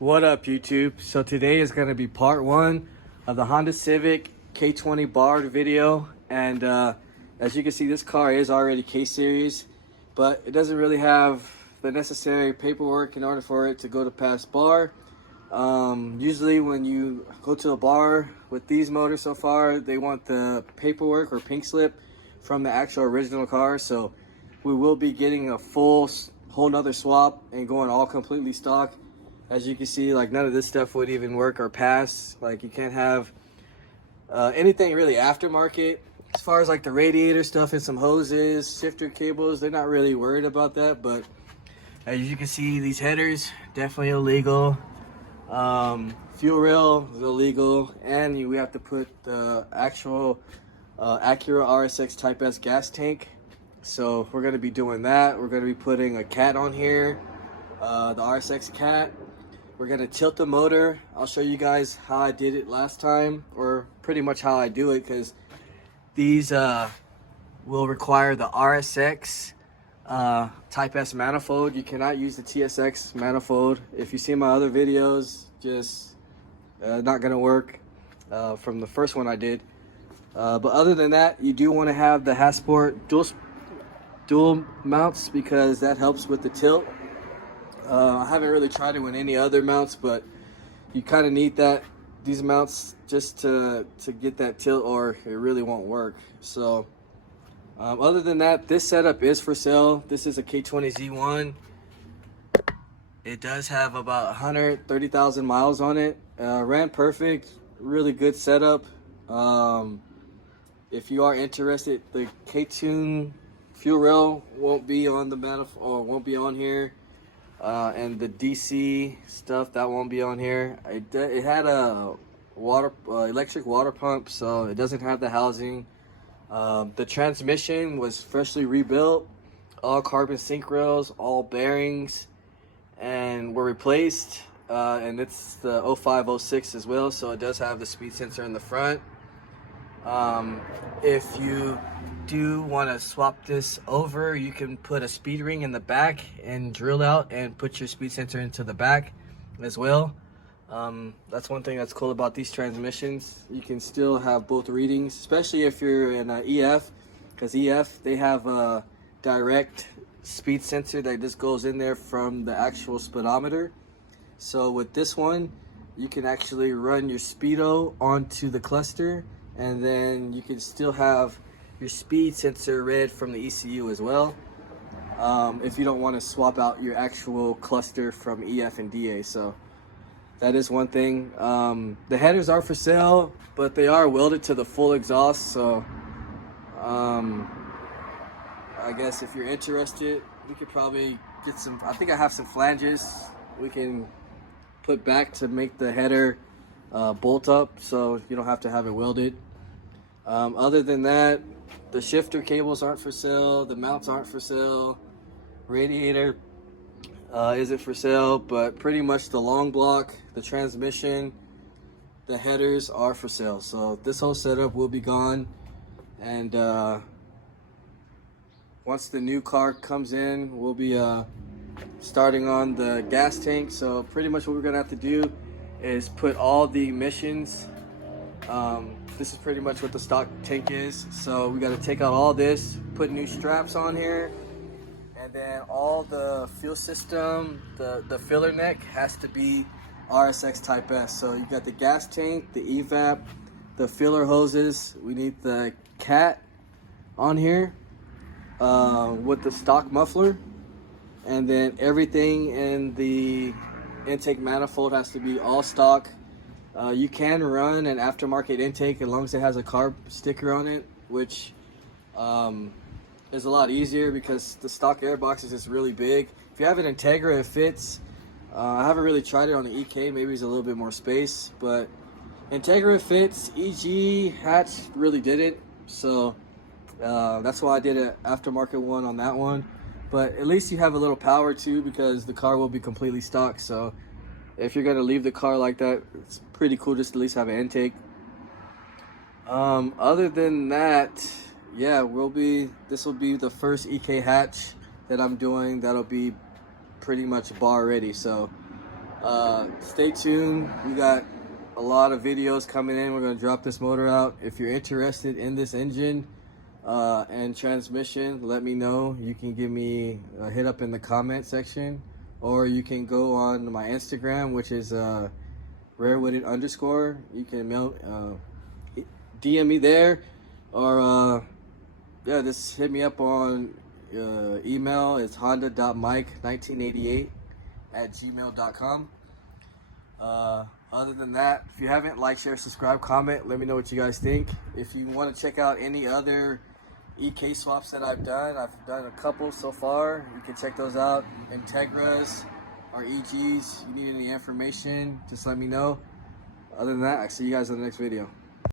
What up, YouTube? So today is going to be part one of the Honda Civic K20 barred video, and as you can see, this car is already K-Series, but it doesn't really have the necessary paperwork in order for it to go to pass bar. Usually when you go to a bar with these motors so far, they want the paperwork or pink slip from the actual original car, so we will be getting a whole nother swap and going all completely stock. As you can see, like, none of this stuff would even work or pass. Like, you can't have anything really aftermarket. As far as like the radiator stuff and some hoses, shifter cables, they're not really worried about that. But as you can see, these headers definitely illegal. Fuel rail is illegal, and we have to put the actual Acura RSX Type S gas tank. So we're gonna be doing that. We're gonna be putting a cat on here, the RSX cat. We're gonna tilt the motor. I'll show you guys how I did it last time, or pretty much how I do it, because these will require the RSX Type S manifold. You cannot use the TSX manifold. If you see my other videos, just not gonna work from the first one I did. But other than that, you do want to have the Hasport dual mounts, because that helps with the tilt. I haven't really tried it with any other mounts, but you kind of need these mounts just to get that tilt, or it really won't work. So other than that, this setup is for sale. This is a K20Z1. It does have about 130,000 miles on it. Ran perfect, really good setup. If you are interested, the K-Tune fuel rail won't be on the manifold, or won't be on here. And the DC stuff, that won't be on here. It had a electric water pump, so it doesn't have the housing. The transmission was freshly rebuilt, all carbon sync rails, all bearings, and were replaced. And it's the 0506 as well, so it does have the speed sensor in the front. If you do want to swap this over, you can put a speed ring in the back and drill out and put your speed sensor into the back as well. That's one thing that's cool about these transmissions. You can still have both readings, especially if you're in EF, because EF, they have a direct speed sensor that just goes in there from the actual speedometer. So with this one, you can actually run your speedo onto the cluster, and then you can still have your speed sensor read from the ECU as well, if you don't want to swap out your actual cluster from EF and DA. So that is one thing. The headers are for sale, but they are welded to the full exhaust. So I guess if you're interested, we could probably get some, I think I have some flanges we can put back to make the header bolt up, so you don't have to have it welded. Other than that, the shifter cables aren't for sale, the mounts aren't for sale, radiator isn't for sale, but pretty much the long block, the transmission, the headers are for sale. So this whole setup will be gone, and once the new car comes in, we'll be starting on the gas tank. So pretty much what we're gonna have to do is put all the emissions. This is pretty much what the stock tank is. So we got to take out all this, put new straps on here, and then all the fuel system, the filler neck has to be RSX Type S. So you got the gas tank, the evap, the filler hoses. We need the cat on here with the stock muffler, and then everything in the intake manifold has to be all stock. You can run an aftermarket intake as long as it has a carb sticker on it, which is a lot easier because the stock air box is just really big. If you have an Integra, it fits. I haven't really tried it on the EK. Maybe it's a little bit more space, but Integra fits. EG hatch really didn't, so that's why I did an aftermarket one on that one. But at least you have a little power too, because the car will be completely stock. So if you're gonna leave the car like that, it's pretty cool just to at least have an intake. Other than that, yeah, this will be the first EK hatch that I'm doing. That'll be pretty much bar ready. So Stay tuned. We got a lot of videos coming in. We're going to drop this motor out. If you're interested in this engine and transmission, let me know. You can give me a hit up in the comment section, or you can go on my Instagram, which is rarewooded_. You can DM me there, or just hit me up on email. It's honda.mike1988@gmail.com. Other than that, if you haven't, like, share, subscribe, comment, let me know what you guys think. If you want to check out any other EK swaps that I've done a couple so far. You can check those out. Integras or EGs. You need any information, just let me know. Other than that, I'll see you guys in the next video.